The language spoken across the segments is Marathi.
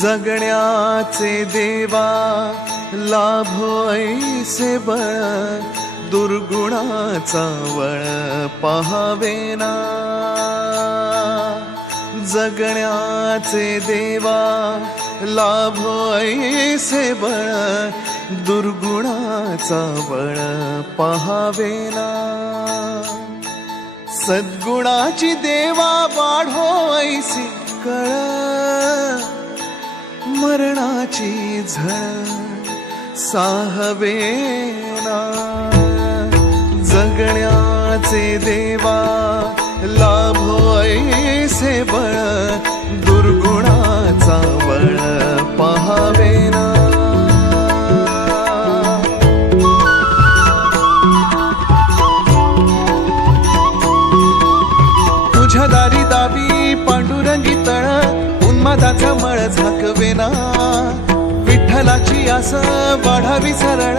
जगण्याचे देवा लाभो ऐसे बळ, दुर्गुणाचा वळ पहावेना। जगण्याचे देवा लाभो ऐसे बळ, दुर्गुणाचा बळ पहावेना। सद्गुणाची देवा वाढो ऐसी कळ, मरणाची झळ साहवेना। जगण्याचे देवा लाभो ऐसे बळ, दुर्गुणाचा बळ पहावेना। तुझ्या दारी दावी पांडुरंगी तळ, उन्मादाचा मळ झाकवेना। विठ्ठलाची आस वाढावी सरळ,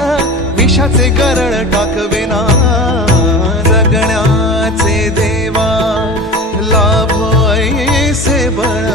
विषाचे गरळ टाकवेना। जगण्याचे देवा लाभो ऐसे बळ,